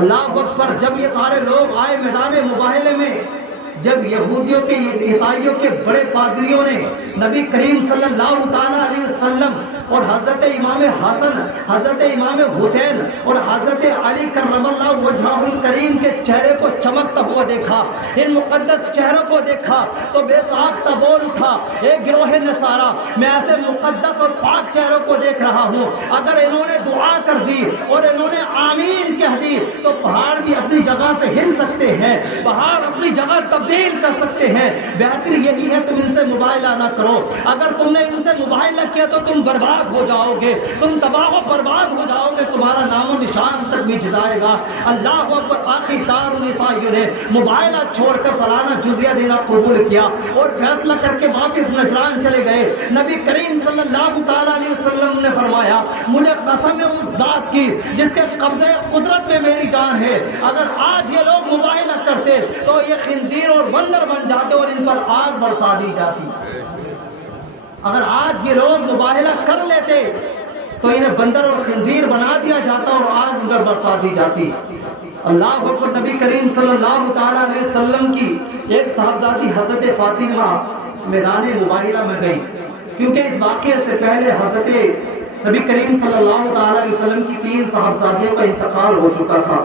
اللہ اکبر. جب یہ سارے لوگ آئے میدان مباہلے میں، جب یہودیوں کے عیسائیوں کے بڑے پادریوں نے نبی کریم صلی اللہ تعالیٰ علیہ وسلم اور حضرت امام حسن، حضرت امام حسین اور حضرت علی کرم اللہ وجہہ الکریم کے چہرے کو چمکتا ہوا دیکھا، ان مقدس چہروں کو دیکھا تو بے ساختہ بول اٹھا، اے گروہ نصارا، میں ایسے مقدس اور پاک چہروں کو دیکھ رہا ہوں، اگر انہوں نے دعا کر دی اور انہوں نے آمین کہہ دی تو پہاڑ بھی اپنی جگہ سے ہل سکتے ہیں، پہاڑ اپنی جگہ تبدیل کر سکتے ہیں. بہتر یہی ہے تم ان سے مباہلہ نہ کرو. اگر تم نے ان سے مباہلہ کیا تو تم برباد ہو جاؤ گے، تم تباہ و برباد ہو جاؤ گے، تمہارا نام و نشان تک مٹ جائے گا. اللہ اکبر. آخر کار عیسائیوں نے مباہلہ چھوڑ کر سالانہ جزیہ دینا قبول کیا اور فیصلہ کر کے واپس نجران چلے گئے. نبی کریم صلی اللہ تعالیٰ علیہ وسلم نے فرمایا، مجھے قسم ہے اس ذات کی جس کے قبضے قدرت میں میری جان ہے، اگر آج یہ لوگ مباہلہ کرتے تو یہ خنزیر اور بندر بن جاتے اور ان پر آگ برسا دی جاتی. اگر آج یہ لوگ مباہلہ کر لیتے تو انہیں بندر اور خنزیر بنا دیا جاتا اور آگ ان پر برسا دی جاتی. اللہ اکبر. نبی کریم صلی اللہ تعالیٰ علیہ وسلم کی ایک صاحبزادی حضرت فاطمہ میدان مباہلہ میں گئی، کیونکہ اس واقعے سے پہلے حضرت نبی کریم صلی اللہ تعالیٰ علیہ وسلم کی 3 صاحبزادیوں کا انتقال ہو چکا تھا.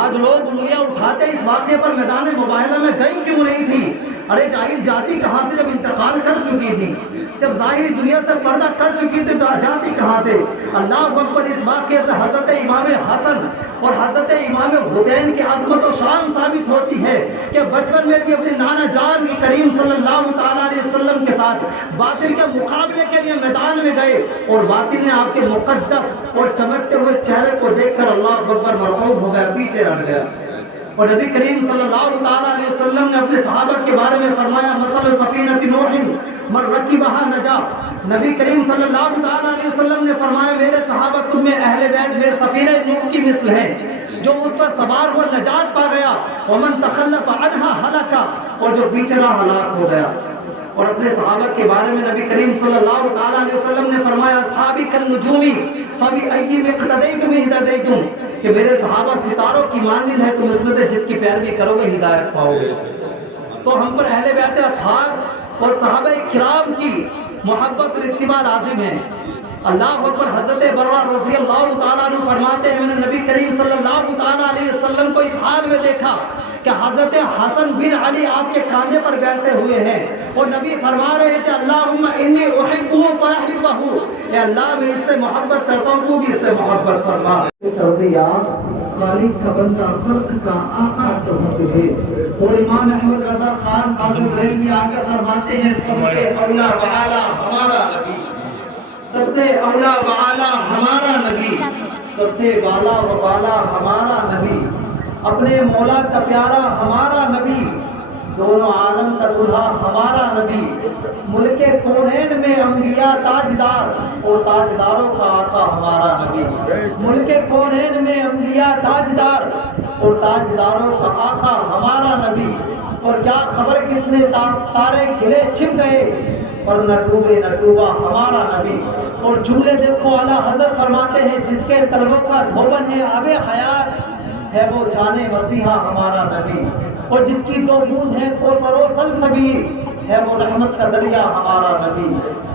آج لوگ انگلیاں اٹھاتے اس واقعے پر میدان مباہلہ میں گئی کیوں نہیں تھی؟ ارے جائز جاتی کہاں سے جب انتقال کر چکی تھی، جب ظاہری دنیا سے پردہ کر چکی تھی تو جاتی کہاں سے؟ اللہ اکبر. اس واقعے سے حضرت امام حسن اور حضرت امام حسین کی عظمت و شان ثابت ہوتی ہے کہ بچپن میں بھی اپنے نانا جان کی کریم صلی اللہ تعالیٰ علیہ وسلم کے ساتھ باطل کے مقابلے کے لیے میدان میں گئے اور باطل نے آپ کے مقدس اور چمکتے ہوئے چہرے کو دیکھ کر اللہ اکبر مرعوب ہو گیا، پیچھے ہٹ گیا. اور نبی کریم صلی اللہ تعالیٰ علیہ وسلم نے اپنے صحابہ کے بارے میں فرمایا، مثل سفینۃ نوح من رکبھا نجا. نبی کریم صلی اللہ تعالیٰ علیہ وسلم نے فرمایا، میرے صحابہ تم میں اہل بیت میرے سفینہ نوح کی مثل ہے، جو اس پر سوار ہو نجات پا گیا، ومن تخلف عنہا ہلک، اور جو پیچھے رہا ہلاک ہو گیا. اور اپنے صحابہ کے بارے میں نبی کریم صلی اللہ تعالیٰ علیہ وسلم نے فرمایا، اصحابی کالنجوم فبأیہم اقتدیتم اہتدیتم، کہ میرے صحابہ ستاروں کی مانند ہے، تم اس میں سے جس کی پیروی کرو گے ہدایت پاؤ گے. تو ہم پر اہل بیت اطہار اور صحابہ کرام کی محبت اور اتباع لازم ہے. اللہ اکبر. حضرت برہ رضی اللہ تعالیٰ عنہ فرماتے ہیں، میں نے نبی کریم صلی اللہ تعالیٰ علیہ وسلم کو اس حال میں دیکھا کہ حضرت حسن بن علی آپ کے کاندھے پر بیٹھے ہوئے ہیں اور نبی فرما رہے تھے، اللہم انی احبہ فاحبہ، اے اللہ میں اس سے محبت کرتا ہوں، تو بھی اس سے محبت فرما. خالق کا بندہ خلق کا آقا تو ہے. اور امام احمد رضا خان قاضی بریلوی آگے فرماتے ہیں، سب سے اولا و اعلیٰ ہمارا نبی، سب سے اولا و اعلیٰ ہمارا نبی، سب سے بالا و بالا ہمارا نبی، اپنے مولا کا پیارا ہمارا نبی، دونوں عالم کا دلہا ہمارا نبی، ملک کونین میں انبیاء تاجدار اور تاجداروں کا آقا ہمارا نبی، ملک کونین میں انبیاء تاجدار اور تاجداروں کا آقا ہمارا نبی. اور کیا خبر کتنے تارے کھلے چھپ گئے اور نہ ڈوبے نہ ڈوبا ہمارا نبی. اور جملے دیکھو، اعلیٰ حضرت فرماتے ہیں، جس کے طلبوں کا دھوبن ہے آب حیات ہے، وہ جانے مسیحا ہمارا نبی. اور جس کی 2 بوند ہے کوثر و سلسبیل ہے، وہ رحمت کا دریا ہمارا نبی.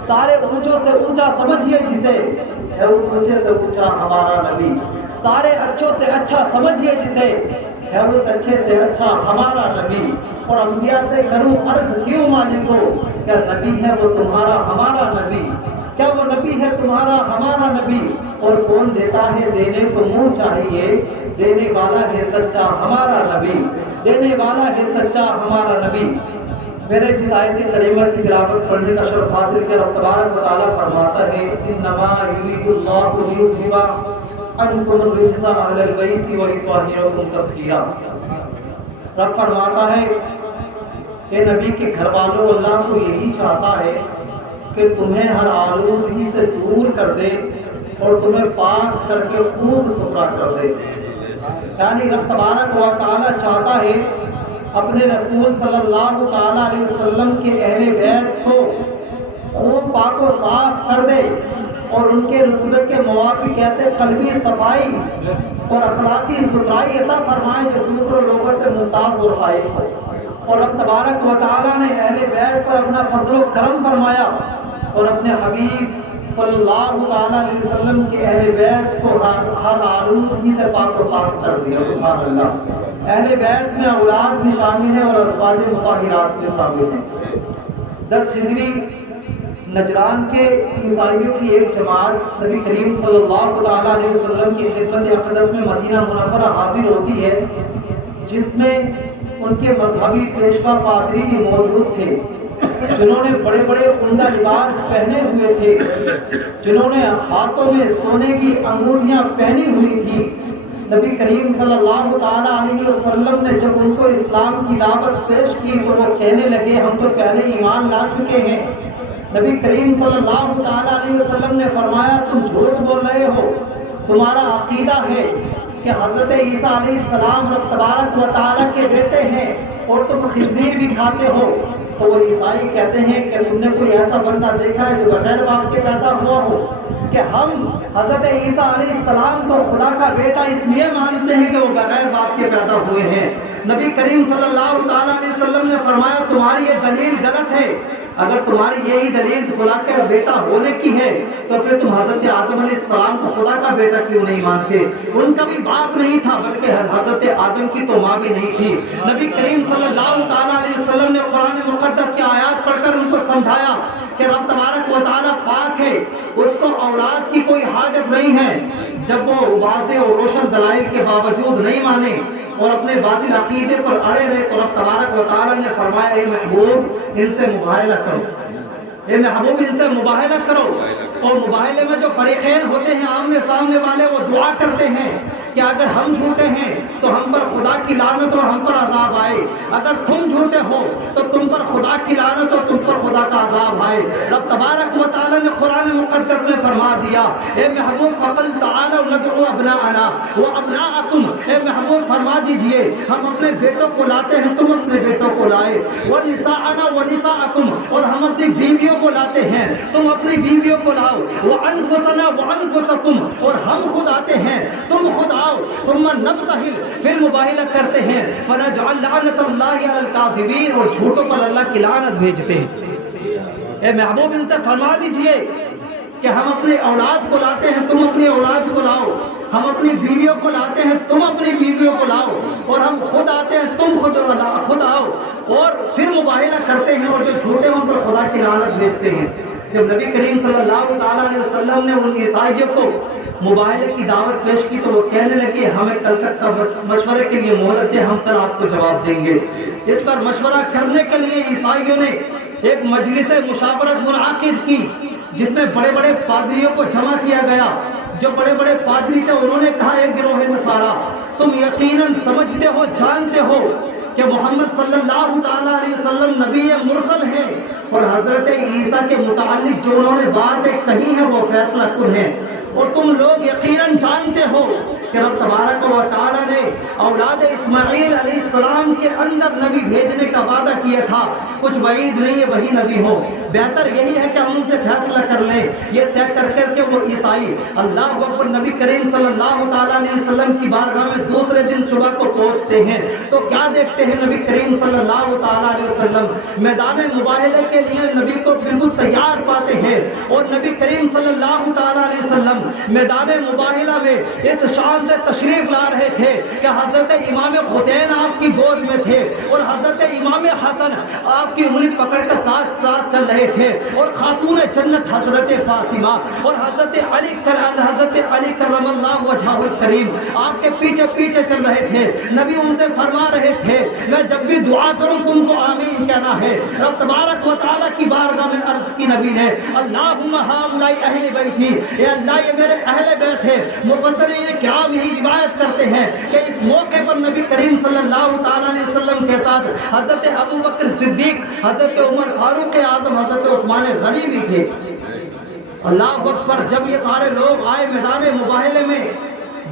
سارے اونچوں سے اونچا سمجھیے جسے، ہے وہ اونچے سے اونچا ہمارا نبی. سارے اچھوں سے اچھا سمجھیے جسے، ہے وہ اچھے سے اچھا ہمارا نبی. اور انبیاء سے کروں عرض کیوں مالکو، کیا نبی ہے وہ تمہارا ہمارا نبی، کیا وہ نبی ہے تمہارا ہمارا نبی. اور کون دیتا ہے دینے کو منہ چاہیے، دینے والا ہے سچا ہمارا نبی، دینے والا ہے سچا ہمارا نبی. میرے جس آیت کریمہ کی تلاوت پڑھنے کا شرف حاصل کیا، رب تبارک و تعالیٰ فرماتا ہے، انما یرید اللہ لیذھب عنکم الرجس اہل البیت ویطہرکم تطہیرا. رب فرماتا ہے کہ نبی کے گھر والوں، اللہ کو یہی چاہتا ہے کہ تمہیں ہر آلودگی سے دور کر دے اور تمہیں پاک کر کے خوب ستھرا کر دے. یعنی رب تبارک و تعالیٰ چاہتا ہے اپنے رسول صلی اللہ تعالیٰ علیہ وسلم کے اہل بیت کو خوب پاک و صاف کر دے اور ان کے رتبے کے موافق ایسے قلبی صفائی اور اخلاقی ستھرائی عطا فرمائے جو دوسروں لوگوں سے ممتاز اور فائز ہو۔ اور رب تبارک و تعالیٰ نے اہل بیت پر اپنا فضل و کرم فرمایا اور اپنے حبیب صلی اللہ تعالیٰ علیہ وسلم کے اہل بیت کو ہر آلودگی سے پاک و صاف کر دیا۔ سبحان اللہ۔ اہل بیت میں اولاد بھی شامل ہیں اور ازواج مطہرات بھی شامل ہیں۔ 10 ہجری نجران کے عیسائیوں کی ایک جماعت نبی کریم صلی اللہ تعالیٰ علیہ وسلم کی خدمت اقدس میں مدینہ منورہ حاضر ہوتی ہے، جس میں ان کے مذہبی پیشوا پادری بھی موجود تھے، جنہوں نے بڑے بڑے عمدہ لباس پہنے ہوئے تھے، جنہوں نے ہاتھوں میں سونے کی انگوٹھیاں پہنی ہوئی تھی۔ نبی کریم صلی اللہ تعالیٰ علیہ وسلم نے جب ان کو اسلام کی دعوت پیش کی تو وہ کہنے لگے ہم تو پہلے ایمان لا چکے ہیں۔ نبی کریم صلی اللہ تعالیٰ علیہ وسلم نے فرمایا تم جھوٹ بول رہے ہو، تمہارا عقیدہ ہے کہ حضرت عیسیٰ علیہ السلام رب تبارک و تعالیٰ کے بیٹے ہیں اور تم خنزیر بھی کھاتے ہو۔ تو وہ عیسائی کہتے ہیں کہ تم نے کوئی ایسا بندہ دیکھا ہے جو بغیر باپ کے پیدا ہوا ہو؟ کہ ہم حضرت عیسیٰ علیہ السلام کو خدا کا بیٹا اس لیے مانتے ہیں کہ وہ بغیر باپ کے پیدا ہوئے ہیں۔ نبی کریم صلی اللہ تعالیٰ علیہ وسلم نے فرمایا تمہاری یہ دلیل غلط ہے، اگر تمہاری یہی دلیل خدا کا بیٹا ہونے کی ہے تو پھر تم حضرت آدم علیہ السلام کو خدا کا بیٹا کیوں نہیں مانتے؟ ان کا بھی باپ نہیں تھا بلکہ حضرت آدم کی تو ماں بھی نہیں تھی۔ نبی کریم صلی اللہ تعالیٰ علیہ وسلم نے قرآن مقدس کی آیات پڑھ کر ان کو سمجھایا کہ رب تبارک و تعالیٰ پاک ہے، اس کو اولاد کی کوئی حاجت نہیں ہے۔ جب وہ واضح اور روشن دلائل کے باوجود نہیں مانے اور اپنے باطل عقیدے پر اڑے رہے تو رب تبارک و تعالیٰ نے فرمایا اے محبوب ان سے مباہلہ کرو، اے محبوب ان سے مباہلہ کرو۔ اور مباہلے میں جو فریقین ہوتے ہیں آمنے سامنے والے وہ دعا کرتے ہیں کہ اگر ہم جھوٹے ہیں تو ہم پر خدا کی لعنت اور ہم پر عذاب آئے، اگر تم جھوٹے ہو تو تم پر خدا کی لعنت اور تم پر خدا کا عذاب آئے۔ رب تبارک و تعالیٰ نے قرآن مقدس میں فرما دیا اے محبوب فقل تعالوا ندعو ابناءنا وابناءکم، اے محبوب فرما دیجئے ہم اپنے بیٹوں کو لاتے ہیں تم اپنے بیٹوں کو لائے، ونساءنا ونساءکم، اور ہم اپنی بیویوں کو لاتے ہیں تم اپنی بیویوں کو لاؤ، وانفسنا وانفسکم، اور ہم خود آتے ہیں تم خود آؤ، ثم نبتہل، پھر مباہلہ کرتے ہیں، فنجعل لعنت اللہ علی الکاذبین، اور جھوٹوں پر اللہ کی لعنت بھیجتے ہیں۔ اے محبوب ان سے فرما دیجئے کہ ہم اپنی اولاد کو لاتے ہیں تم اپنی اولاد کو لاؤ، ہم اپنی بیویوں کو لاتے ہیں تم اپنی بیویوں کو لاؤ، اور ہم خود آتے ہیں تم خود آؤ، اور پھر مباہلہ کرتے ہیں، اور جو جھوٹے ہیں ان پر خدا کی لعنت بھیجتے ہیں۔ جب نبی کریم صلی اللہ تعالیٰ علیہ وسلم نے ان عیسائیوں کو مباہلے کی دعوت پیش کی تو وہ کہنے لگے ہمیں کل تک کا مشورے کے لیے مہلت دیں، ہم کل آپ کو جواب دیں گے۔ اس پر مشورہ کرنے کے لیے عیسائیوں نے ایک مجلس مشاورت منعقد کی جس میں بڑے بڑے پادریوں کو جمع کیا گیا۔ جو بڑے بڑے پادری تھے انہوں نے کہا ایک گروہ نصارا تم یقیناً سمجھتے ہو جانتے ہو کہ محمد صلی اللہ تعالیٰ علیہ وسلم نبی مرسل ہیں اور حضرت عیسیٰ کے متعلق جو انہوں نے باتیں کہی ہیں وہ فیصلہ کن ہے، اور تم لوگ یقیناً جانتے ہو کہ رب تبارک و تعالیٰ نے اولاد اسماعیل علیہ السلام کے اندر نبی بھیجنے کا وعدہ کیا تھا، کچھ بعید نہیں ہے وہی نبی ہو، بہتر یہی ہے کہ ہم ان سے فیصلہ کر لیں۔ یہ طے کر کر کے وہ عیسائی اللہ اکبر نبی کریم صلی اللہ تعالیٰ علیہ وسلم کی بارگاہ میں دوسرے دن صبح کو پہنچتے ہیں تو کیا دیکھتے ہیں نبی کریم صلی اللہ تعالیٰ علیہ وسلم میدان مباہلے کے لیے نبی کو بالکل تیار پاتے ہیں، اور نبی کریم صلی اللہ تعالیٰ علیہ وسلم میدان مباہلہ میں اس شان سے تشریف لا رہے تھے کہ حضرت امام حسین آپ کی گود میں تھے اور حضرت امام حسن آپ کی انگلی پکڑ کر ساتھ ساتھ چل رہے تھے، اور خاتون جنت حضرت فاطمہ اور حضرت علی کرم اللہ وجہہ الکریم آپ کے پیچھے پیچھے چل رہے تھے۔ نبی ان سے فرما رہے تھے میں جب بھی دعا کروں تم کو آمین کہنا ہے۔ رب تبارک و تعالیٰ کی بارگاہ میں عرض کی نبی نے اللہم ہؤلاء اہل بیتی، اے اللہ یہ میرے اہل بیت ہے۔ مفسرین کرام یہی روایت کرتے ہیں کہ اس موقع پر نبی کریم صلی اللہ تعالیٰ علیہ وسلم کے ساتھ حضرت ابو بکر صدیق، حضرت عمر فاروق اعظم، حضرت عثمان غنی بھی تھے۔ اللہ اکبر، جب یہ سارے لوگ آئے میدان مباہلے میں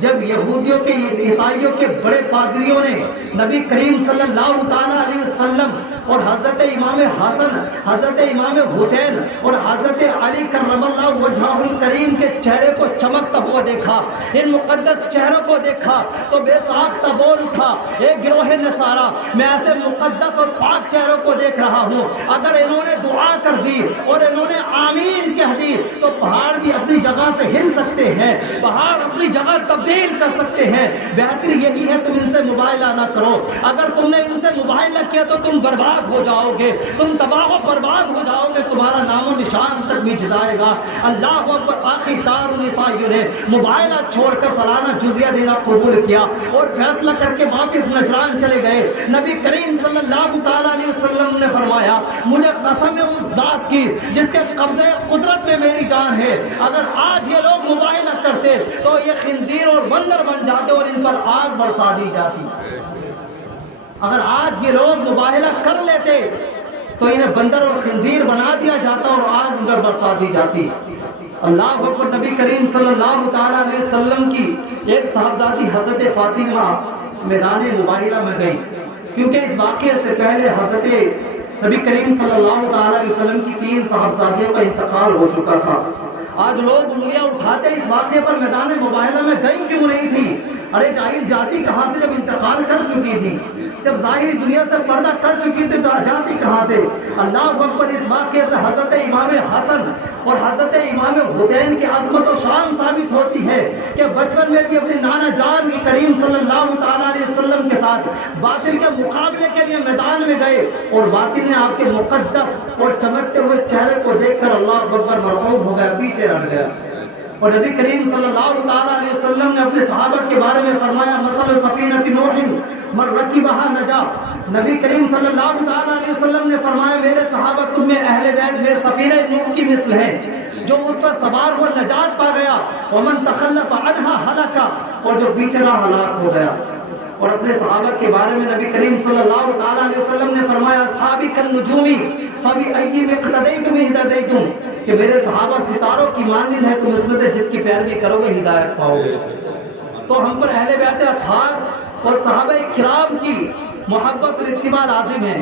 جب یہودیوں کے عیسائیوں کے بڑے پادریوں نے نبی کریم صلی اللہ تعالیٰ علیہ وسلم اور حضرت امام حسن، حضرت امام حسین اور حضرت علی کرم اللہ وجہہ الکریم کے چہرے کو چمکتا ہوا دیکھا، ان مقدس چہروں کو دیکھا تو بے ساختہ بول اٹھا، ایک گروہ نصارہ، میں ایسے مقدس اور پاک چہروں کو دیکھ رہا ہوں، اگر انہوں نے دعا کر دی اور انہوں نے آمین کہہ دی تو پہاڑ بھی اپنی جگہ سے ہل سکتے ہیں، پہاڑ اپنی جگہ تبدیل کر سکتے ہیں، بہتر یہی ہے تم ان سے مباہلہ نہ کرو، اگر تم نے ان سے مباہلہ کیا تو تم برباد ہو جاؤ گے، تم تباہ و برباد ہو جاؤ گے، تمہارا نام و نشان تک مٹ جائے گا۔ اللہ اکبر، آخر کار عیسائیوں نے مباہلہ چھوڑ کر سالانہ جزیہ دینا قبول کیا اور فیصلہ کر کے واپس نجران چلے گئے۔ نبی کریم صلی اللہ تعالیٰ علیہ وسلم نے فرمایا، مجھے قسم ہے اس ذات کی جس کے قبضے قدرت میں میری جان ہے، اگر آج یہ لوگ مباہلہ کرتے تو یہ خنزیر اور بندر بن جاتے اور ان پر آگ برسا دی جاتی۔ اگر آج یہ لوگ مباہلہ کر لیتے تو انہیں بندر اور خنزیر بنا دیا جاتا اور آگ ان پر برسا دی جاتی۔ اللہ اکبر، نبی کریم صلی اللہ تعالیٰ علیہ وسلم کی ایک صاحبزادی حضرت فاطمہ میدان مباہلہ میں گئی، کیونکہ اس واقعے سے پہلے حضرت نبی کریم صلی اللہ تعالیٰ علیہ وسلم کی 3 صاحبزادیوں کا انتقال ہو چکا تھا۔ آج لوگ انگلیاں اٹھاتے اس واقعے پر میدان مباہلہ میں گئی کیوں نہیں تھی؟ ارے جاہل جاتی کہاں سے جب انتقال کر چکی تھی، جب ظاہری دنیا سے پردہ کر چکی تھی تو جاتی کہاں تھے؟ اللہ اکبر، اس واقعے سے حضرت امام حسن اور حضرت امام حسین کی عظمت و شان ثابت ہوتی ہے کہ بچپن میں بھی اپنے نانا جان کی کریم صلی اللہ تعالیٰ علیہ وسلم کے ساتھ باطل کے مقابلے کے لیے میدان میں گئے اور باطل نے آپ کے مقدس اور چمکتے ہوئے چہرے کو دیکھ کر اللہ اکبر مرعوب ہو گیا، پیچھے ہٹ گیا۔ اور نبی کریم صلی اللہ تعالیٰ علیہ وسلم نے اپنے صحابہ کے بارے میں فرمایا، مثل سفینۃ نوح من رکبھا نجا۔ نبی کریم صلی اللہ تعالیٰ علیہ وسلم نے فرمایا، میرے صحابہ تم میں اہل بیت میرے سفینہ نوح کی مثل ہے، جو اس پر سوار ہو نجات پا گیا، ومن تخلف عنہا ہلک، اور جو پیچھے رہا ہلاک ہو گیا۔ اور اپنے صحابہ کے بارے میں نبی کریم صلی اللہ تعالیٰ علیہ وسلم نے فرمایا، اصحابی کالنجوم فبأیہم اقتدیتم اہتدیتم، کہ میرے صحابہ ستاروں کی مانند ہے، تم اس میں سے جس کی پیروی کرو گے ہدایت پاؤ گے۔ تو ہم پر اہل بیت اطہار اور صحابہ کرام کی محبت اور اتباع لازم ہے۔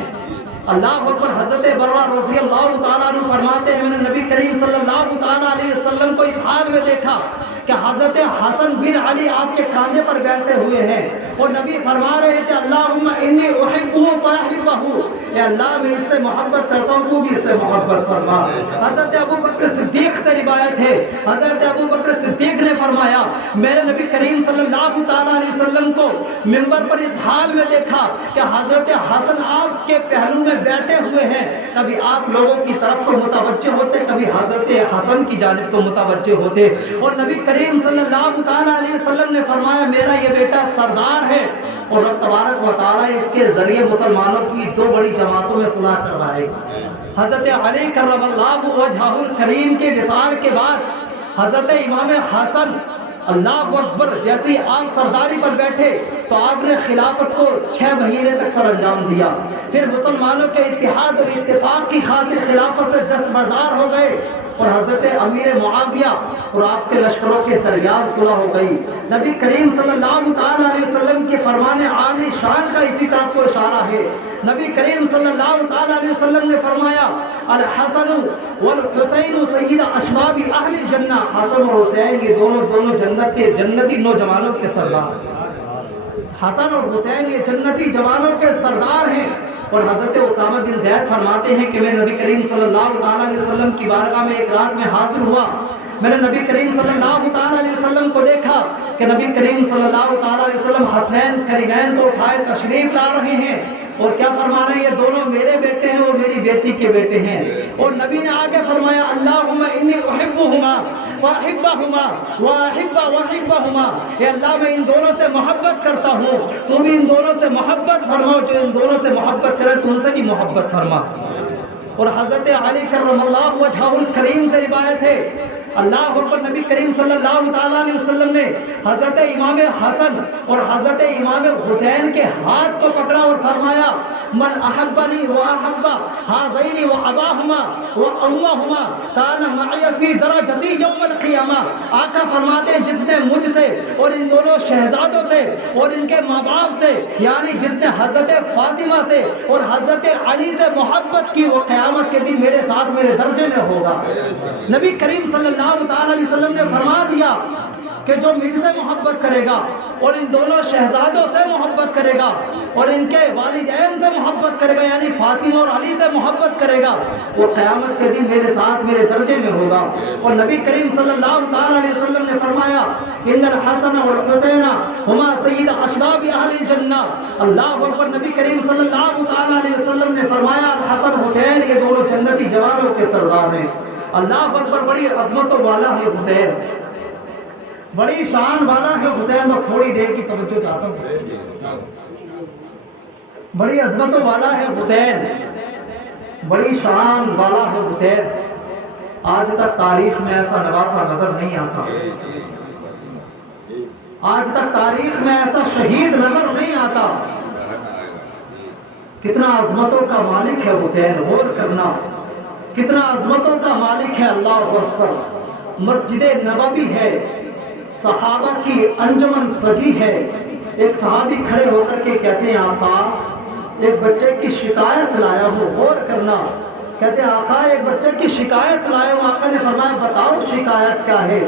اللہ اکبر، حضرت برہ رضی اللہ تعالیٰ عنہ فرماتے ہیں، میں نے نبی کریم صلی اللہ تعالیٰ علیہ وسلم کو اس حال میں دیکھا کہ حضرت حسن بن علی آپ کے کاندھے پر بیٹھے ہوئے ہیں اور نبی فرما رہے ہیں کہ اللہم انی احبہ فاحبہ، اے اللہ میں اس سے محبت کرتا ہوں، تو بھی اس سے محبت فرما۔ حضرت ابو بکر صدیق سے روایت ہے، حضرت ابو بکر صدیق نے فرمایا، میں نے نبی کریم صلی اللہ تعالیٰ علیہ وسلم کو منبر پر اس حال میں دیکھا کہ حضرت حسن آپ کے پہلو میں بیٹھے ہوئے ہیں، کبھی آپ لوگوں کی طرف کو متوجہ ہوتے، کبھی حضرت حسن کی جانب کو متوجہ ہوتے، اور نبی کریم صلی اللہ تعالیٰ علیہ وسلم نے فرمایا، میرا یہ بیٹا سردار ہے اور رب تبارک و تعالیٰ اس کے ذریعے مسلمانوں کی 2 بڑی جماعتوں میں صلح کروائے گا۔ حضرت علی کرم اللہ وجہہ الکریم کے وصال کے بعد حضرت امام حسن اللہ اکبر جیسے آپ سرداری پر بیٹھے تو آپ نے خلافت کو 6 مہینے تک سر انجام دیا، پھر مسلمانوں کے اتحاد اور اتفاق کی خاطر خلافت سے دستبردار ہو گئے اور حضرت امیر معاویہ اور آپ کے لشکروں کے درمیان صلح ہو گئی۔ نبی کریم صلی اللہ تعالیٰ علیہ وسلم کے فرمان عالی شان کا اسی طرح کو اشارہ ہے۔ نبی کریم صلی اللہ تعالیٰ علیہ وسلم نے فرمایا، الحسن والحسین سید اشباب اہل الجنہ، حسن اور حسین یہ دونوں جنت کے جنتی نوجوانوں کے سردار، حسن اور حسین یہ جنتی جوانوں کے سردار ہیں۔ اور حضرت اسامہ بن زید فرماتے ہیں کہ میں نبی کریم صلی اللہ تعالیٰ علیہ وسلم کی بارگاہ میں ایک رات میں حاضر ہوا، میں نے نبی کریم صلی اللہ تعالیٰ علیہ وسلم کو دیکھا کہ نبی کریم صلی اللہ تعالیٰ علیہ وسلم حسنین کریمین کو اٹھائے تشریف لا رہے ہیں اور کیا فرما رہے ہیں، یہ دونوں میرے بیٹے ہیں اور میری بیٹی کے بیٹے ہیں۔ اور نبی نے آگے فرمایا، اللہم انی احبہما فاحبہما واحبہما، اے اللہ میں ان دونوں سے محبت کرتا ہوں، تو بھی ان دونوں سے محبت فرما، جو ان دونوں سے محبت کرے تو ان سے بھی محبت فرما۔ اور حضرت علی کرم اللہ وجہہ الکریم سے روایت ہے، اللہ اکبر، نبی کریم صلی اللہ تعالیٰ علیہ وسلم نے حضرت امام حسن اور حضرت امام حسین کے ہاتھ کو پکڑا اور فرمایا من احبنی و احب ہذین و اباہما و امہما کان معی فی درجتی یوم القیامہ۔ آقا فرماتے ہیں جس نے مجھ سے اور ان دونوں شہزادوں سے اور ان کے ماں باپ سے، یعنی جس نے حضرت فاطمہ سے اور حضرت علی سے محبت کی، وہ قیامت کے دن میرے ساتھ میرے درجے میں ہوگا۔ نبی کریم صلی اللہ تعالی علیہ وسلم نے فرما دیا کہ جو مجھ سے محبت کرے گا اور ان دونوں شہزادوں سے محبت کرے گا اور ان کے والدین سے محبت کرے گا، یعنی فاطمہ اور علی سے محبت کرے گا، وہ قیامت کے دن میرے ساتھ میرے درجے میں ہوگا۔ اور نبی کریم صلی اللہ تعالی علیہ وسلم نے فرمایا ان الحسن والحسین ہما سید اشراف اہل الجنہ۔ اللہ اکبر، نبی کریم صلی اللہ تعالی علیہ وسلم نے فرمایا الحسن حسین یہ دونوں جنتی جوانوں کے سردار ہیں۔ اللہ اکبر، بڑی عظمتوں والا ہے حسین، بڑی شان والا ہے حسین۔ میں تھوڑی دیر کی توجہ چاہتا ہوں۔ بڑی عظمتوں والا ہے حسین، بڑی شان والا ہے حسین۔ آج تک تاریخ میں ایسا نواسا نظر نہیں آتا، آج تک تاریخ میں ایسا شہید نظر نہیں آتا۔ کتنا عظمتوں کا مالک ہے حسین، غور کرنا، کتنا عظمتوں کا مالک ہے۔ اللہ اکبر، مسجد نبوی ہے، صحابہ کی انجمن سجی ہے۔ ایک صحابی کھڑے ہو کر کے کہتے ہیں آقا ایک بچے کی شکایت لایا ہوں، غور کرنا، کہتے ہیں آقا ایک بچے کی شکایت لایا ہوں۔ آقا نے فرمایا بتاؤ شکایت کیا ہے؟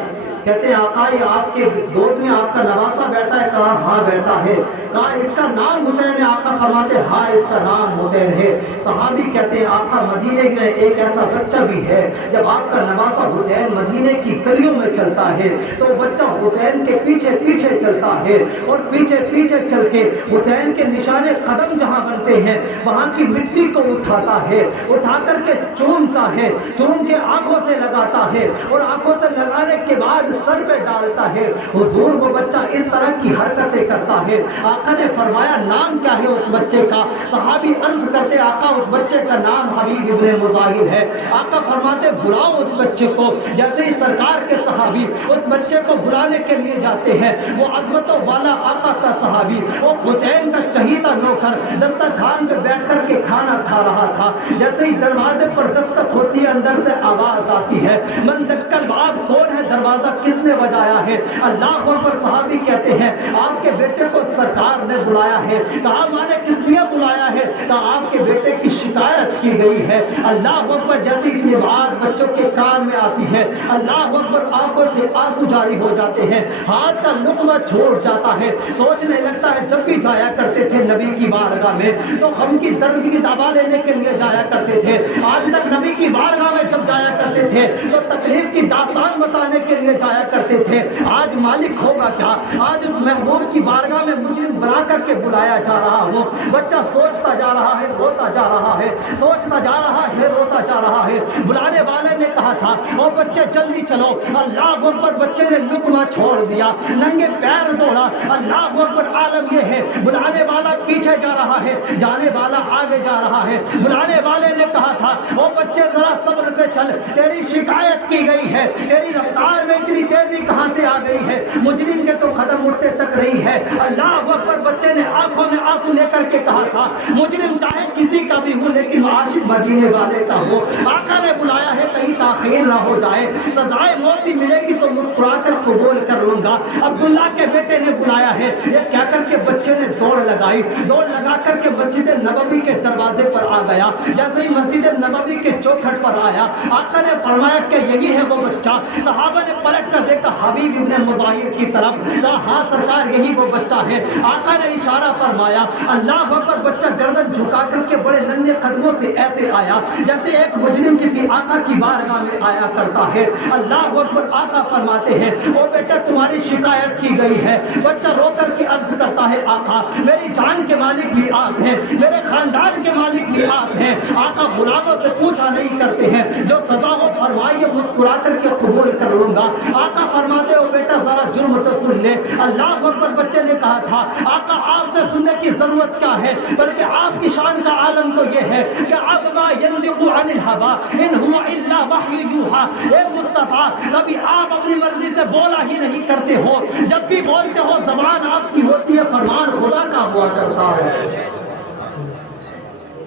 کہتے ہیں آقا یہ آپ کے گود میں آپ کا نواسا بیٹھا ہے۔ کہا ہاں بیٹھا ہے۔ کہا اس کا نام حسین ہے؟ آقا فرماتے ہاں اس کا نام حسین ہے۔ صحابی کہتے ہیں آقا مدینے میں ایک ایسا بچہ بھی ہے، جب آپ کا نواسا حسین مدینے کی گلیوں میں چلتا ہے تو بچہ حسین کے پیچھے پیچھے چلتا ہے اور پیچھے پیچھے چل کے حسین کے نشانے قدم جہاں بنتے ہیں وہاں کی مٹی کو اٹھاتا ہے، اٹھا کر کے چومتا ہے، چوم کے آنکھوں سے لگاتا ہے اور آنکھوں سے لگانے کے بعد سر پہ ڈالتا ہے۔ حضور وہ بچہ اس طرح کی حرکتیں کرتا ہے۔ آقا نے فرمایا نام کیا ہے اس بچے کا؟ صحابی عرض کرتے آقا اس بچے کا نام حبیب ابن مظاہر ہے۔ آقا فرماتے بلاؤ اس بچے کو۔ جیسے ہی سرکار کے صحابی اس بچے کو بلانے کے لیے جاتے ہیں، وہ عظمتوں والا آقا کا صحابی، وہ حسین کا چہیتا نوکر دسترخوان پہ بیٹھ کر کے کھانا کھا رہا تھا۔ جیسے ہی دروازے پر دستک ہوتی ہے اندر سے آواز آتی ہے من دکل باب، کون ہے دروازہ کس نے بجایا ہے؟ اللہ اکبر، صحابی کہتے ہیں آپ کے بیٹے کو سرکار نے بلایا ہے۔ کہا ماں نے کس لیے بلایا ہے؟ کہا آپ کے بیٹے کی شکایت کی گئی ہے۔ اللہ اکبر، جیسے اتنی بات بچوں کے کان میں آتی ہے اللہ اکبر آنکھوں سے آنسو جاری ہو جاتے ہیں، ہاتھ کا لقمہ چھوڑ جاتا ہے، سوچنے لگتا ہے جب بھی جایا کرتے تھے نبی کی بارگاہ میں تو ہم کی درد کی دوا لینے کے لیے جایا کرتے تھے، آج تک نبی کی بارگاہ میں جب جایا کرتے تھے تو تکلیف کی داستان بتانے کے لیے جایا کرتے تھے، آج مالک ہوگا کیا؟ آج اس محبوب کی بارگاہ میں مجرم بنا کر کے بلایا جا رہا ہوں۔ بچہ سوچتا جا رہا ہے، روتا جا رہا ہے، سوچتا جا رہا ہے، روتا جا رہا ہے۔ بلانے والے نے کہا تھا او بچے جلدی چلو، اللہ اکبر، بچے نے لقمہ چھوڑ دیا، ننگے پیر دوڑا۔ اللہ اکبر، عالم یہ ہے بلانے والا پیچھے جا رہا ہے، جانے والا آگے جا رہا ہے۔ بلانے والے نے کہا تھا او بچے ذرا صبر سے چل، تیری شکایت کی گئی ہے، تیری رفتار میں اتنی تیزی کہاں سے آ گئی ہے؟ مجرم کے تو قدم اٹھتے تک رہی ہے۔ اللہ اکبر، بچے نے آنکھوں میں آنسو لے کر کے کہا تھا مجرم چاہے کسی کا بھی ہو لیکن عاشق مدینے والے کا ہو۔ آقا نے بلایا ہے کہیں تاخیر نہ ہو جائے، سزائے موت بھی ملے گی تو مسکرا کر قبول کر لوں گا۔ عبداللہ کے بیٹے نے بلایا ہے، یہ کہہ کر کے بچے نے دوڑ لگائی، دوڑ لگا کر کے مسجد نبوی کے دروازے پر آ گیا۔ جیسے ہی مسجد نبوی کے چوکھٹ پر آیا آقا نے فرمایا کہ یہی ہے وہ بچہ۔ صحابہ نے پلٹ کر دیکھا حبیب ابن مظاہر کی طرف، کہا ہاں سرکار یہی وہ بچہ ہے۔ آقا نے اشارہ فرمایا، اللہ اکبر، بچہ گردن جھکا کر کے بڑے ننھے قدموں سے ایسے آیا جیسے ایک مجرم کسی آقا کی بارگاہ میں آیا کرتا ہے۔ اللہ اکبر، آقا فرماتے ہیں او بیٹا تمہاری شکایت کی گئی ہے۔ بچہ رو کر کے عرض کرتا ہے آقا میری جان کے مالک بھی آپ ہیں، میرے خاندان کے مالک بھی آپ ہیں۔ آقا غلاموں سے پوچھا نہیں کرتے ہیں، جو سزا ہو فرمائیے مسکرا کر کے قبول کر لوں گا۔ آقا فرماتے ہو بیٹا ذرا جرم تو سن لے۔ اللہ اکبر، بچے نے کہا تھا آقا آپ سے سننے کی ضرورت کیا ہے، بلکہ آپ کی شان کا عالم تو یہ ہے کہ اب ما ينطق عن الهوى ان هو الا وحی یوحی. اے مصطفیٰ کبھی آپ اپنی مرضی سے بولا ہی نہیں کرتے ہو، جب بھی بولتے ہو زبان آپ کی ہوتی ہے فرمان خدا کا ہوا کرتا ہے.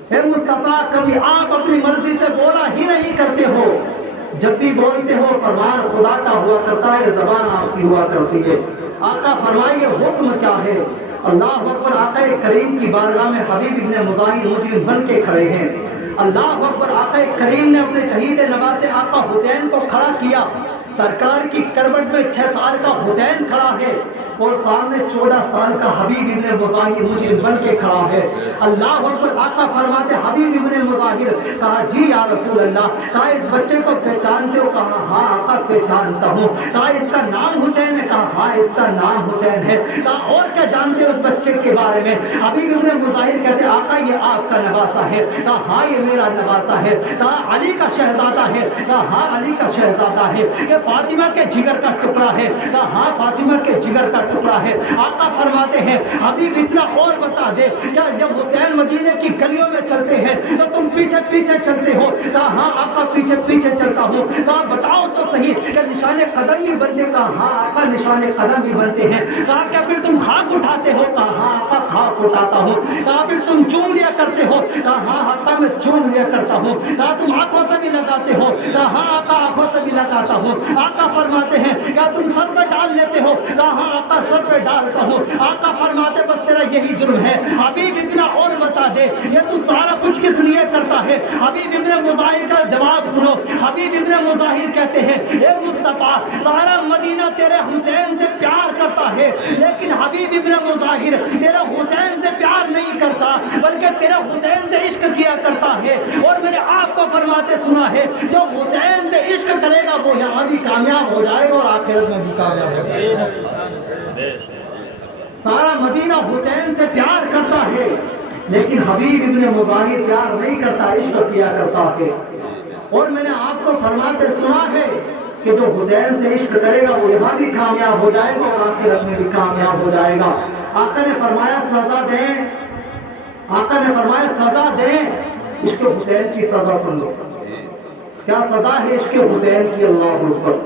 اے مصطفیٰ کبھی آپ اپنی مرضی سے بولا ہی نہیں کرتے ہو، جب بھی بولتے ہو فرمان خدا کا ہوا کرتا ہے، زبان آپ کی ہوا کرتی ہے. آقا فرمائیے حکم کیا ہے؟ اللہ اکبر. آقا کریم کی بارگاہ میں حبیب ابن مظاہر مجرم بن کے کھڑے ہیں. اللہ اکبر. آقا کریم نے اپنے شہید نواز آقا حسین کو کھڑا کیا. سرکار کی کروٹ میں 6 سال کا حسین کھڑا ہے اور سامنے 14 سال کا حبیب ابن مظاہر مجرم بن کے کھڑا ہے. اللہ اکبر. آقا فرماتے حبیب ابن مظاہر کہا جی یا رسول اللہ. کہا اس بچے کو پہچانتے ہو؟ کہا ہاں آقا پہچانتا ہوں. کہا اس کا نام حسین ہے؟ کہا ہاں اس کا نام حسین ہے. کہا اور کیا جانتے ہو اس بچے کے بارے میں؟ حبیب ابن مظاہر کہتے آقا یہ آپ کا نواسا ہے. کہا ہاں یہ میرا نواسا ہے. کہا علی کا شہزادہ ہے؟ کہا ہاں علی کا شہزادہ ہے. یہ فاطمہ کے جگر کا ٹکڑا ہے؟ کہا ہاں فاطمہ کے جگر کا ٹکڑا ہے. آقا فرماتے ہیں حبیب اتنا اور بتا دے کیا جب حسین مدینے کی گلیوں میں چلتے ہیں تو تم پیچھے پیچھے چلتے ہو؟ کہا ہاں آقا پیچھے پیچھے چلتا ہوں. کہا بتاؤ تو صحیح کہ نشان قدم بھی بنتے؟ کہا ہاں آقا نشان قدم بھی بنتے ہیں. کہا کیا پھر تم خاک اٹھاتے ہو؟ کہا ہاں آقا خاک اٹھاتا ہوں. کہا پھر تم چوم لیا کرتے ہو؟ کہا ہاں آقا میں چوم لیا کرتا ہوں. کہا تم آنکھوں سے بھی لگاتے ہو؟ کہا ہاں آقا آنکھوں سے بھی لگاتا ہوں. آقا فرماتے ہیں کیا تم سر پہ ڈال لیتے ہو؟ کہا ہاں آقا سر پہ ڈالتا ہوں. آقا فرماتے بس تیرا یہی جرم ہے. حبیب اتنا اور بتا دے یہ تو سارا کچھ کس لیے کرتا ہے؟ حبیب ابن مظاہر کا جواب سنو. حبیب ابن مظاہر کہتے ہیں اے مصطفیٰ سارا مدینہ تیرے حسین سے پیار کرتا ہے، لیکن حبیب ابن مظاہر تیرا حسین سے پیار نہیں کرتا بلکہ تیرا حسین سے عشق کیا کرتا ہے. اور میں نے آپ کو فرماتے سنا ہے جو حسین سے عشق کرے گا وہ یہاں بھی کامیاب ہو جائے گا اور آخرت میں بھی کامیاب ہو جائے گا. سارا مدینہ حسین سے پیار کرتا ہے لیکن حبیب ابن مظاہر پیار نہیں کرتا، عشق کیا کرتا ہے. اور میں نے آپ کو فرماتے سنا ہے کہ جو حسین سے عشق کرے گا وہ یہاں بھی کامیاب ہو جائے گا اور آخرت میں بھی کامیاب ہو جائے گا. آقا نے فرمایا سزا دیں. آقا نے فرمایا سزا دیں. عشق حسین کی سزا سن لو. کیا سزا ہے عشق حسین کی؟ اللہ اکبر.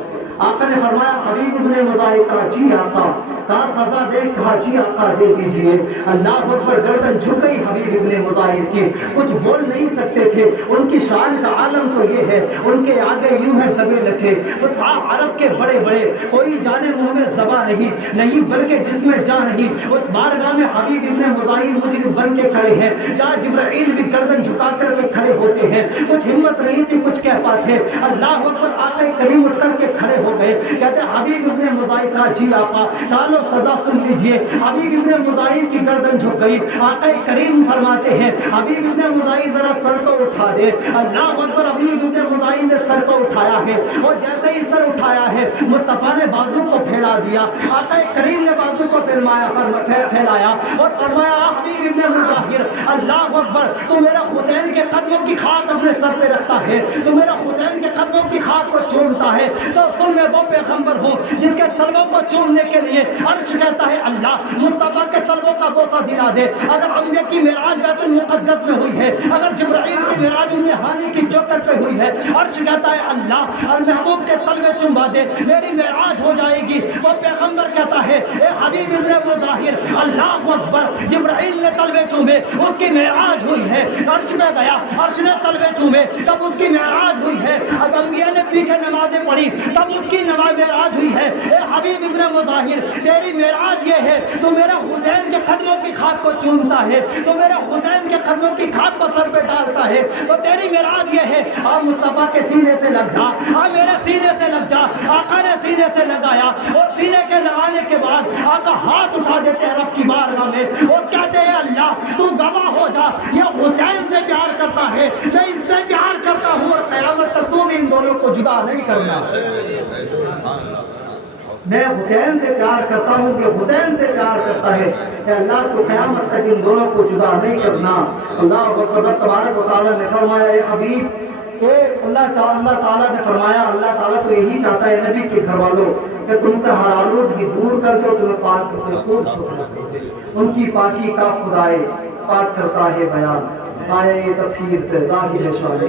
آقا نے فرمایا حبیب ابن مظاہر کہا جی آقا. کہا سزا دے؟ کہا جی آقا دے دیجیے. اللہ اکبر. گردن جھک گئی حبیب ابن مظاہر کی، کچھ بول نہیں سکتے تھے. ان کی شان کا عالم تو یہ ہے ان کے آگے یوں ہے دبے لچے. اس عرب کے بڑے بڑے کوئی جانے منہ میں زبا نہیں بلکہ جس میں جان نہیں. اس بارگاہ میں حبیب ابن مظاہر مجرم بن کے کھڑے ہیں جہاں جبرائیل بھی گردن جھکا کر کے کھڑے ہوتے ہیں. کچھ ہمت نہیں تھی کچھ کہہ پاتے. اللہ اکبر. آقا کریم اٹھ کر کے کھڑے ہو گئے. کہتے حبیب ابن مظاہر کہا جی آقا. ڈالو سزا سن لیجئے. حبیب ابن مظاہر کی گردن جھک گئی. آقا کریم فرماتے ہیں حبیب ابن مظاہر ذرا سر کو اٹھا دے. اللہ اکبر. حبیب ابن مظاہر نے سر کو اٹھایا ہے اور جیسے ہی سر اٹھایا ہے مصطفیٰ نے بازو کو پھیلا دیا. آقا کریم نے بازو کو پھیلایا اور فرمایا حبیب ابن مظاہر اللہ اکبر تو میرا حسین کے قدموں کی خاک اپنے سر پہ رکھتا ہے، تو میرا حسین کے قدموں کی خاک کو چومتا ہے. تو سن میں وہ پیغمبر ہوں جس کے طلبوں کو چومنے کے لیے عرش کہتا ہے اللہ مصطفیٰ کے طلبوں کا بوسہ دلا دے. اگر انبیاء کی معراج بیت المقدس میں ہوئی ہے، اگر جبرائیل کی معراج ہانی کی چوکٹ پہ ہوئی ہے، عرش کہتا ہے اللہ اور محبوب کے طلبے چمبا دے میری معراج ہو جائے گی. وہ پیغمبر کہتا ہے اے حبیب ابن مظاہر اللہ اکبر. جبرائیل نے طلبے چومے اس کی معراج ہوئی ہے. عرش میں گیا عرش نے طلبے چومے تب اس کی معراج ہوئی ہے. اب انبیاء نے پیچھے نمازیں پڑھی تب اس کی نماز معراج ہوئی ہے. اے حبیب ابن مظاہر تیری معراج یہ ہے تو میرا حسین کے قدموں کی خاک کو چومتا ہے، تو میرا حسین کے قدموں کی خاک کو سر پہ ڈالتا ہے. تو تیری معراج یہ ہے. اور مصطفیٰ کے سینے سے لگ جا، اور میرے سینے سے لگ جا. آقا نے سینے سے لگایا اور سینے کے لگانے کے بعد آقا ہاتھ اٹھا دیتے ہیں رب کی بارگاہ میں اور کہتے ہیں اللہ تو گواہ ہو جا یہ حسین سے پیار کرتا ہے، میں اس سے پیار کرتا ہوں اور قیامت تک تو بھی ان دونوں کو جدا نہیں کرنا. میں حسین سے پیار کرتا ہوں کہ حسین سے پیار کرتا ہے. اے اللہ تو قیامت تک ان دونوں کو جدا نہیں کرنا. اللہ تبارک و تعالیٰ نے فرمایا اے حبیب کہ اللہ تعالیٰ نے فرمایا اللہ تعالیٰ تو یہی چاہتا ہے نبی کے گھر والوں کہ تم سے ہر آلودگی دور کر کے تمہیں پاک خوب ان کی پاکی کا خدائے پاک کرتا ہے بیان آئے تفسیر سے ظاہر شان